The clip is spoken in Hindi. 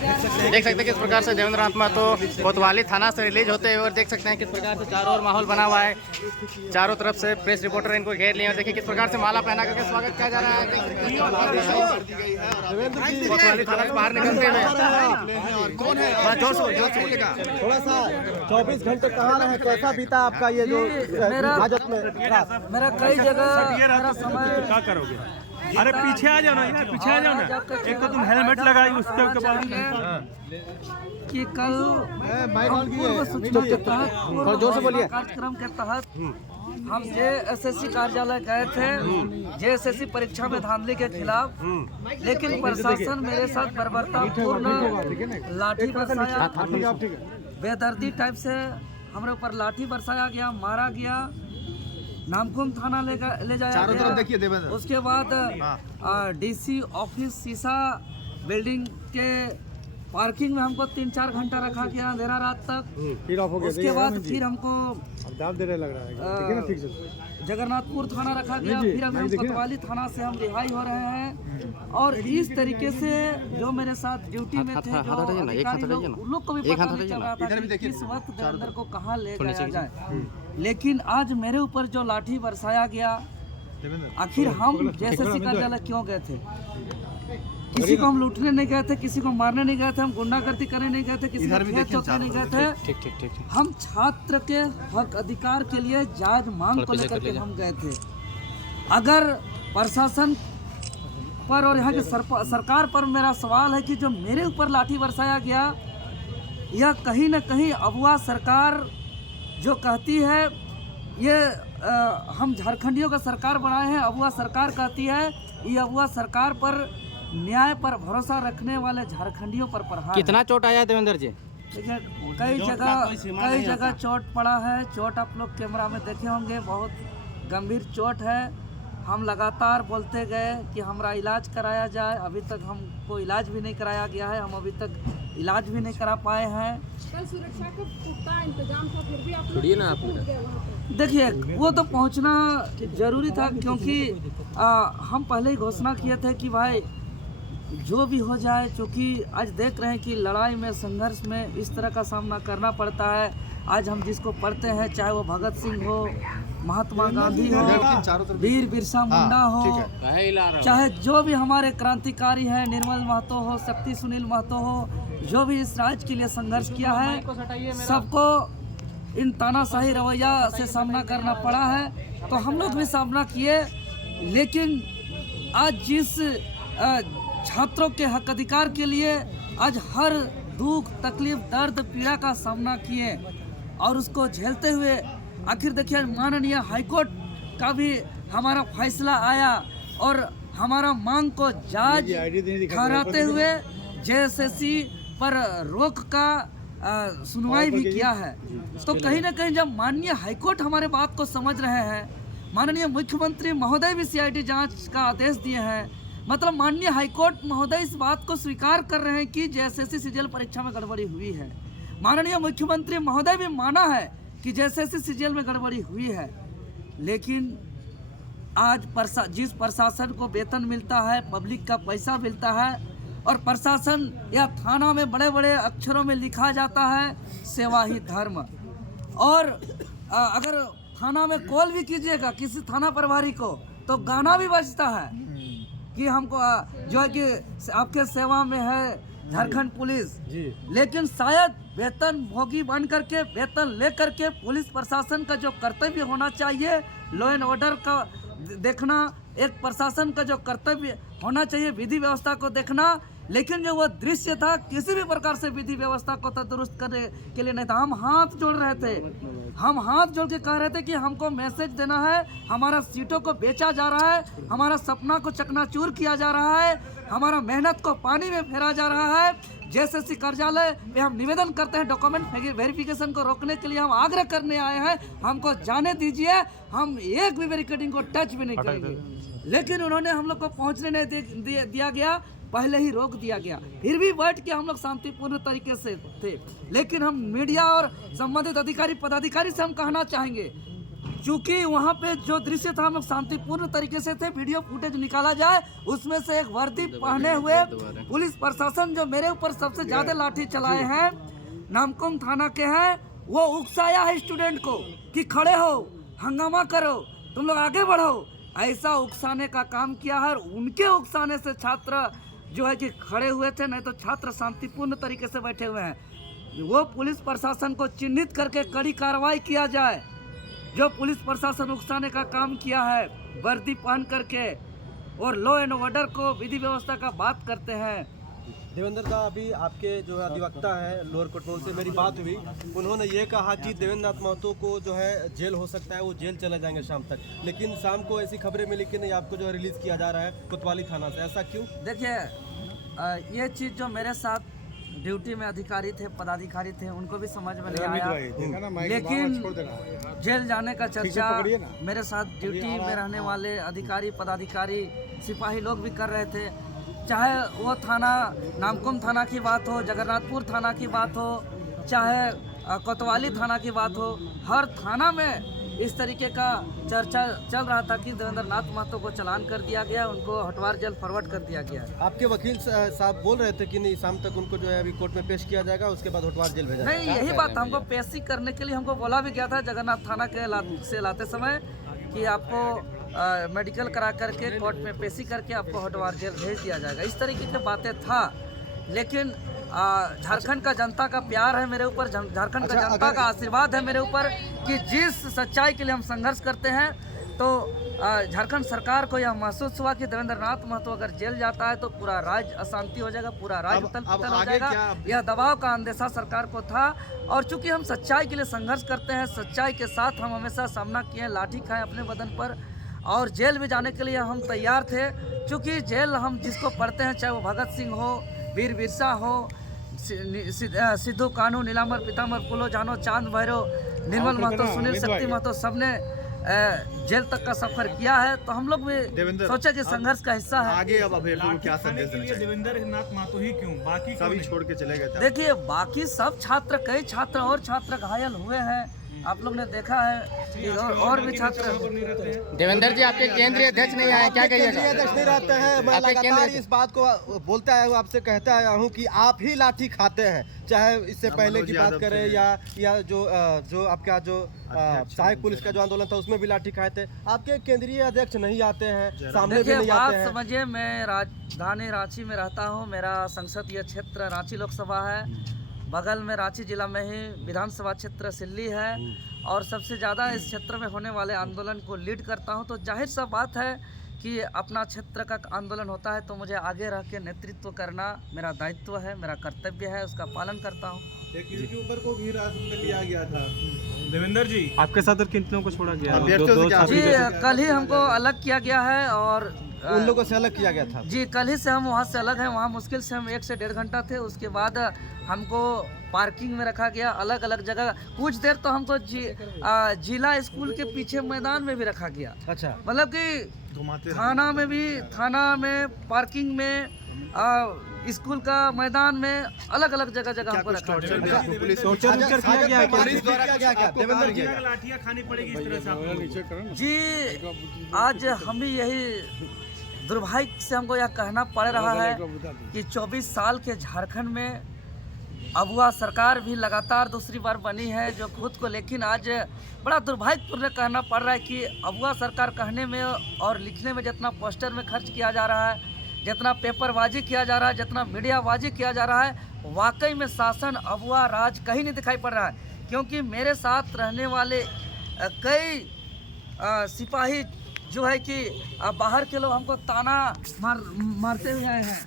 देख सकते हैं किस प्रकार से देवेंद्र नाथ महतो कोतवाली थाना से रिलीज होते हुए और देख सकते हैं किस प्रकार से चारों ओर माहौल बना हुआ है। चारों तरफ से प्रेस रिपोर्टर इनको घेर लिए और देखिए किस प्रकार से माला पहना करके स्वागत किया जा रहा है। कोतवाली थाना से बाहर निकलते हुए कौन है जोर से बोलिएगा। थोड़ा सा 24 घंटे कहाँ रहे, कैसा बीता आपका ये जो हाजत में? मेरा कई जगह मेरा समय क्या करोगे? अरे पीछे आ जाओ ना यार, पीछे आ जाओ ना। एक तो तुम हेलमेट लगाई उसके बाद कि कल पूर्व सूचना के तहत कार्यक्रम के तहत हम JSSC कार्यालय गए थे JSSC परीक्षा में धांधली के खिलाफ, लेकिन प्रशासन मेरे साथ बर्बरतापूर्ण लाठी बरसाया, बेदर्दी टाइप से हमारे ऊपर लाठी बरसाया गया, मारा गया, नामकुम थाना ले जाया चारों गया। तरफ देखिए देवेंद्र। उसके बाद DC ऑफिस शीशा बिल्डिंग के पार्किंग में हमको 3-4 घंटा रखा गया अंधेरा रात तक। फिर ऑफ हो गया। उसके बाद फिर हमको दाब देने लग रहा है, ठीक है ना? ठीक से जगन्नाथपुर थाना रखा गया, फिर अभी हम कोतवाली थाना से हम रिहाई हो रहे हैं। और इस तरीके से जो मेरे साथ ड्यूटी में थे जो अधिकारी लोग, उन लोग को भी पता नहीं चल रहा था कि किस वक्त देवेंद्र को कहाँ ले जाया जाए। लेकिन आज मेरे ऊपर जो लाठी बरसाया गया, आखिर हम JSSC कार्यालय क्यों गए थे? किसी को हम लूटने नहीं गए थे, किसी को मारने नहीं गए थे, हम गुंडागर्दी करने नहीं गए थे, किसी को खेत चौकने नहीं गए थे। हम छात्र के हक अधिकार के लिए जायज मांग को लेकर के हम गए थे। अगर प्रशासन पर और यहाँ की सरकार पर मेरा सवाल है कि जो मेरे ऊपर लाठी बरसाया गया, यह कहीं न कहीं अगुआ सरकार जो कहती है ये हम झारखंडियों का सरकार बनाए हैं, अगुआ सरकार कहती है, ये अगुआ सरकार पर न्याय पर भरोसा रखने वाले झारखंडियों पर प्रहार। कितना चोट आया देवेंद्र जी? देखिए कई जगह चोट पड़ा है। चोट आप लोग कैमरा में देखे होंगे, बहुत गंभीर चोट है। हम लगातार बोलते गए कि हमारा इलाज कराया जाए, अभी तक हमको इलाज भी नहीं कराया गया है, हम अभी तक इलाज भी नहीं करा पाए हैं। कल सुरक्षा का पुख्ता इंतजाम था, फिर भी आप देखिए वो तो पहुंचना जरूरी था, क्योंकि हम पहले ही घोषणा किए थे कि भाई जो भी हो जाए, क्योंकि आज देख रहे हैं कि लड़ाई में, संघर्ष में इस तरह का सामना करना पड़ता है। आज हम जिसको पढ़ते हैं, चाहे वो भगत सिंह हो, महात्मा गांधी हो, वीर बिरसा मुंडा हो, चाहे जो भी हमारे क्रांतिकारी हैं, निर्मल महतो हो, शक्ति सुनील महतो हो, जो भी इस राज्य के लिए संघर्ष किया है, सबको इन तानाशाही रवैया से सामना करना पड़ा है। तो हम लोग भी सामना किए, लेकिन आज जिस छात्रों के हक अधिकार के लिए आज हर दुख, तकलीफ, दर्द, पीड़ा का सामना किए और उसको झेलते हुए आखिर देखिए माननीय हाईकोर्ट का भी हमारा फैसला आया और हमारा मांग को जायज ठहराते हुए JSSC पर रोक का सुनवाई भी किया है। तो कहीं ना कहीं जब माननीय हाईकोर्ट हमारे बात को समझ रहे हैं, माननीय मुख्यमंत्री महोदय भी CID जांच का आदेश दिए हैं, मतलब माननीय हाईकोर्ट महोदय इस बात को स्वीकार कर रहे हैं कि JSSC CGL परीक्षा में गड़बड़ी हुई है। माननीय मुख्यमंत्री महोदय भी माना है कि JSSC CGL में गड़बड़ी हुई है। लेकिन आज जिस प्रशासन को वेतन मिलता है, पब्लिक का पैसा मिलता है, और प्रशासन या थाना में बड़े बड़े अक्षरों में लिखा जाता है सेवा ही धर्म, और अगर थाना में कॉल भी कीजिएगा किसी थाना प्रभारी को तो गाना भी बजता है कि हमको जो है कि आपके सेवा में है झारखंड पुलिस। लेकिन शायद वेतन भोगी बन करके, वेतन ले करके पुलिस प्रशासन का जो कर्तव्य होना चाहिए, लॉ एंड ऑर्डर का देखना, एक प्रशासन का जो कर्तव्य होना चाहिए, विधि व्यवस्था को देखना, लेकिन जो वो दृश्य था किसी भी प्रकार से विधि व्यवस्था को तो दुरुस्त करने के लिए नहीं था। हम हाथ जोड़ रहे थे, हम हाथ जोड़ के कह रहे थे कि हमको मैसेज देना है, हमारा सीटों को बेचा जा रहा है, हमारा सपना को चकनाचूर किया जा रहा है, हमारा मेहनत को पानी में फेरा जा रहा है। JSSC कार्यालय में हम निवेदन करते हैं, डॉक्यूमेंट वेरिफिकेशन को रोकने के लिए हम आग्रह करने आए हैं, हमको जाने दीजिए, हम एक भी बैरिकेडिंग को टच भी नहीं करेंगे। लेकिन उन्होंने हम लोग को पहुंचने नहीं दिया गया, पहले ही रोक दिया गया। फिर भी बैठ के हम लोग शांतिपूर्ण तरीके से थे। लेकिन हम मीडिया और संबंधित अधिकारी पदाधिकारी से हम कहना चाहेंगे चूंकि वहाँ पे जो दृश्य था हम लोग शांतिपूर्ण तरीके से थे, वीडियो फुटेज निकाला जाए उसमें से एक वर्दी पहने हुए पुलिस प्रशासन जो मेरे ऊपर सबसे ज्यादा लाठी चलाए हैं, नामकुम थाना के हैं, वो उकसाया है स्टूडेंट को कि खड़े हो, हंगामा करो, तुम लोग आगे बढ़ो, ऐसा उकसाने का काम किया है। और उनके उकसाने से छात्र जो है कि खड़े हुए थे, नहीं तो छात्र शांतिपूर्ण तरीके से बैठे हुए हैं। वो पुलिस प्रशासन को चिन्हित करके कड़ी कार्रवाई किया जाए। जो पुलिस प्रशासन उकसाने का काम किया है वर्दी पहन करके और लॉ एंड ऑर्डर को, विधि व्यवस्था का बात करते हैं। देवेंद्र का अभी आपके जो है अधिवक्ता है लोअर कंट्रोल से मेरी बात हुई, उन्होंने ये कहा कि देवेंद्र नाथ महतो को जो है जेल हो सकता है, वो जेल चले जाएंगे शाम तक, लेकिन शाम को ऐसी खबरें मिली कि नहीं आपको जो है रिलीज किया जा रहा है कोतवाली थाना से, ऐसा क्यों? देखिए ये चीज़ जो मेरे साथ ड्यूटी में अधिकारी थे, पदाधिकारी थे, उनको भी समझ में नहीं आया, लेकिन जेल जाने का चर्चा मेरे साथ ड्यूटी में रहने वाले अधिकारी, पदाधिकारी, सिपाही लोग भी कर रहे थे। चाहे वो थाना नामकुम थाना की बात हो, जगन्नाथपुर थाना की बात हो, चाहे कोतवाली थाना की बात हो, हर थाना में इस तरीके का चर्चा चल रहा था कि देवेंद्र नाथ महतो को चालान कर दिया गया, उनको हटवार जेल फॉरवर्ड कर दिया गया है। आपके वकील साहब बोल रहे थे कि नहीं शाम तक उनको जो है अभी कोर्ट में पेश किया जाएगा, उसके बाद हटवार जेल भेजा नहीं, यही बात हमको पेशी करने के लिए हमको बोला भी गया था जगन्नाथ थाना के से लाते समय कि आपको मेडिकल करा करके कोर्ट में पेशी करके आपको हटवार जेल भेज दिया जाएगा, इस तरीके की बातें था। लेकिन झारखंड का जनता का प्यार है मेरे ऊपर, झारखंड का जनता का आशीर्वाद है मेरे ऊपर कि जिस सच्चाई के लिए हम संघर्ष करते हैं, तो झारखंड सरकार को यह महसूस हुआ कि देवेंद्र नाथ महतो अगर जेल जाता है तो पूरा राज्य अशांति हो जाएगा, पूरा राज्य उथल-पुथल हो जाएगा। यह दबाव का अंदेशा सरकार को था, और चूंकि हम सच्चाई के लिए संघर्ष करते हैं, सच्चाई के साथ हम हमेशा सामना किए, लाठी खाए अपने बदन पर, और जेल भी जाने के लिए हम तैयार थे। चूँकि जेल हम जिसको पढ़ते हैं, चाहे वो भगत सिंह हो, वीर बिरसा हो, सिद्धू कान्हू, नीलांबर पीताम्बर फूलो, जानो चांद भैरव, निर्मल महतो, सुनील शक्ति महतो, सबने जेल तक का सफर किया है। तो हम लोग भी सोचे कि संघर्ष का हिस्सा है। आगे अब अभ्यर्थी को क्या संदेश देना चाहिए? देवेंद्र नाथ महतो ही क्यों, बाकी सभी छोड़ के चले गए? देखिए बाकी सब छात्र, कई छात्र और छात्र घायल हुए हैं, आप लोग ने देखा है, और भी छात्र। देवेंद्र जी आपके केंद्रीय अध्यक्ष नहीं आए, क्या कहिएगा? केंद्रीय अध्यक्ष नहीं रहते हैं, मैं लगातार इस बात को बोलता आया हूँ, आपसे कहता आया हूँ कि आप ही लाठी खाते हैं, चाहे इससे पहले की बात करें या जो आपका जो सहायक पुलिस का जो आंदोलन था उसमें भी लाठी खाए थे। आपके केंद्रीय अध्यक्ष नहीं आते हैं, सामने भी नहीं आते हैं। समझिए, मैं राजधानी रांची में रहता हूँ, मेरा संसदीय क्षेत्र रांची लोकसभा है, बगल में रांची जिला में ही विधानसभा क्षेत्र सिल्ली है, और सबसे ज़्यादा इस क्षेत्र में होने वाले आंदोलन को लीड करता हूं। तो जाहिर सा बात है कि अपना क्षेत्र का आंदोलन होता है तो मुझे आगे रह के नेतृत्व करना मेरा दायित्व है, मेरा कर्तव्य है, उसका पालन करता हूं। एक यूट्यूबर को भी हिरासत में लिया गया था। देवेंद्र जी आपके साथ किन लोगों को छोड़ा गया? जी कल ही हमको अलग किया गया है, और उन लोगों से अलग किया गया था। जी कल ही से हम वहाँ से अलग हैं। वहाँ मुश्किल से हम 1 से 1.5 घंटा थे, उसके बाद हमको पार्किंग में रखा गया, अलग अलग जगह। कुछ देर तो हमको जिला स्कूल के पीछे मैदान में भी रखा गया। अच्छा, मतलब कि थाना में भी, थाना में, पार्किंग में, स्कूल का मैदान में, अलग अलग जगह हमको रखा गया। लाठियां खानी पड़ेगी इस तरह से? जी आज हम भी यही दुर्भाग्य से हमको यह कहना पड़ रहा है कि 24 साल के झारखंड में अगुआ सरकार भी लगातार दूसरी बार बनी है जो खुद को, लेकिन आज बड़ा दुर्भाग्यपूर्ण कहना पड़ रहा है कि अगुआ सरकार कहने में और लिखने में जितना पोस्टर में खर्च किया जा रहा है, जितना पेपरबाजी किया जा रहा है, जितना मीडियाबाजी किया जा रहा है, वाकई में शासन अगुआ राज कहीं नहीं दिखाई पड़ रहा है। क्योंकि मेरे साथ रहने वाले कई सिपाही जो है कि बाहर के लोग हमको ताना मारते हुए आए हैं।